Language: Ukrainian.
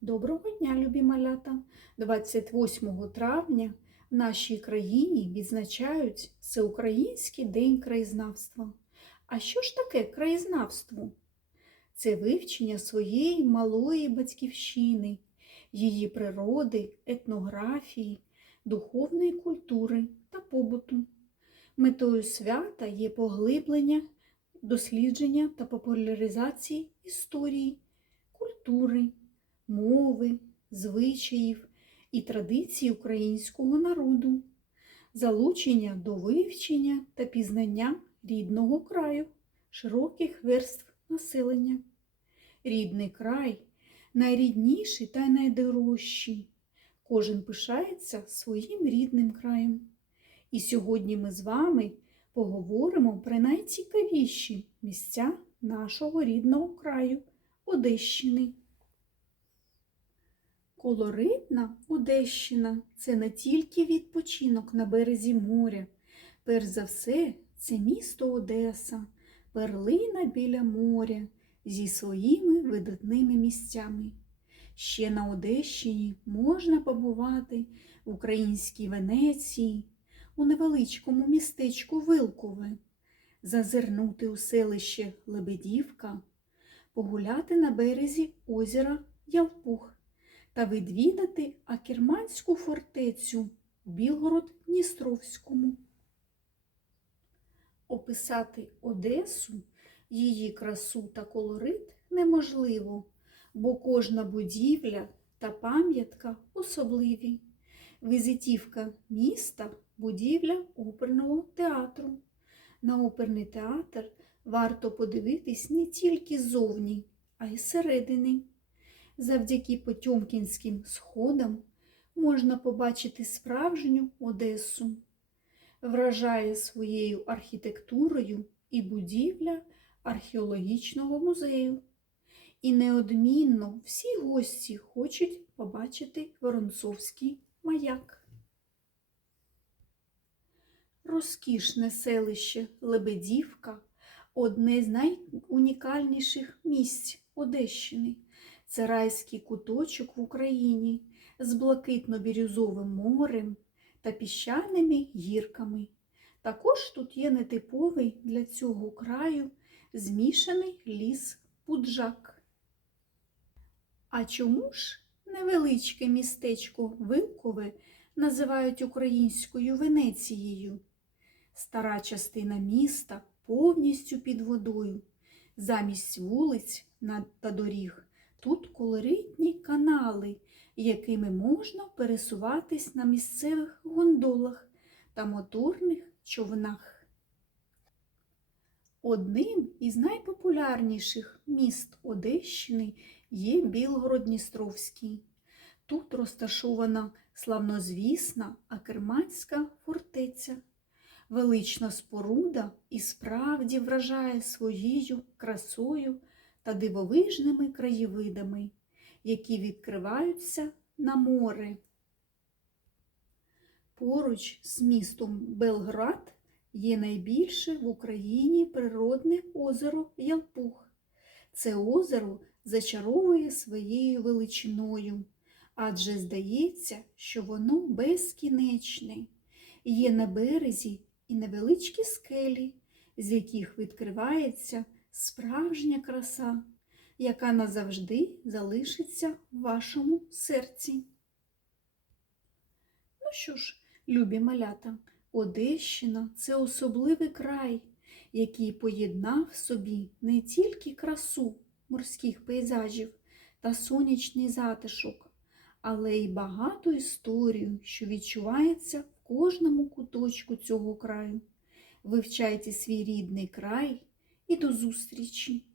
Доброго дня, любі малята! 28 травня в нашій країні відзначають Всеукраїнський день краєзнавства. А що ж таке краєзнавство? Це вивчення своєї малої батьківщини, її природи, етнографії, духовної культури та побуту. Метою свята є поглиблення, дослідження та популяризації історії, культури, мови, звичаїв і традицій українського народу, залучення до вивчення та пізнання рідного краю, широких верств населення. Рідний край найрідніший та найдорожчий. Кожен пишається своїм рідним краєм. І сьогодні ми з вами поговоримо про найцікавіші місця нашого рідного краю Одещини. Колоритна Одещина це не тільки відпочинок на березі моря. Перш за все, це місто Одеса, перлина біля моря зі своїми видатними місцями. Ще на Одещині можна побувати в українській Венеції, у невеличкому містечку Вилкове, зазирнути у селище Лебедівка, погуляти на березі озера Ялпух та відвідати Акерманську фортецю в Білгород-Дністровському. Описати Одесу, її красу та колорит неможливо, бо кожна будівля та пам'ятка особливі. Візитівка міста будівля оперного театру. На оперний театр варто подивитись не тільки ззовні, а й зсередини. Завдяки Потьомкінським сходам можна побачити справжню Одесу. Вражає своєю архітектурою і будівля археологічного музею. І неодмінно всі гості хочуть побачити Воронцовський маяк. Розкішне селище Лебедівка одне з найунікальніших місць Одещини. Це райський куточок в Україні з блакитно-бірюзовим морем та піщаними гірками. Також тут є нетиповий для цього краю змішаний ліс Пуджак. А чому ж невеличке містечко Вилкове називають українською Венецією? Стара частина міста повністю під водою. Замість вулиць та доріг тут колоритні канали, якими можна пересуватись на місцевих гондолах та моторних човнах. Одним із найпопулярніших міст Одещини є Білгород-Дністровський. Тут розташована славнозвісна Акерманська фортеця. Велична споруда і справді вражає своєю красою та дивовижними краєвидами, які відкриваються на море. Поруч з містом Белград є найбільше в Україні природне озеро Ялпух. Це озеро зачаровує своєю величиною, адже здається, що воно безкінечне. Є на березі і невеличкі скелі, з яких відкривається справжня краса, яка назавжди залишиться в вашому серці. Ну що ж, любі малята, Одещина це особливий край, який поєднав в собі не тільки красу морських пейзажів та сонячний затишок, але й багату історію, що відчувається в кожному куточку цього краю. Вивчайте свій рідний край і до зустрічі!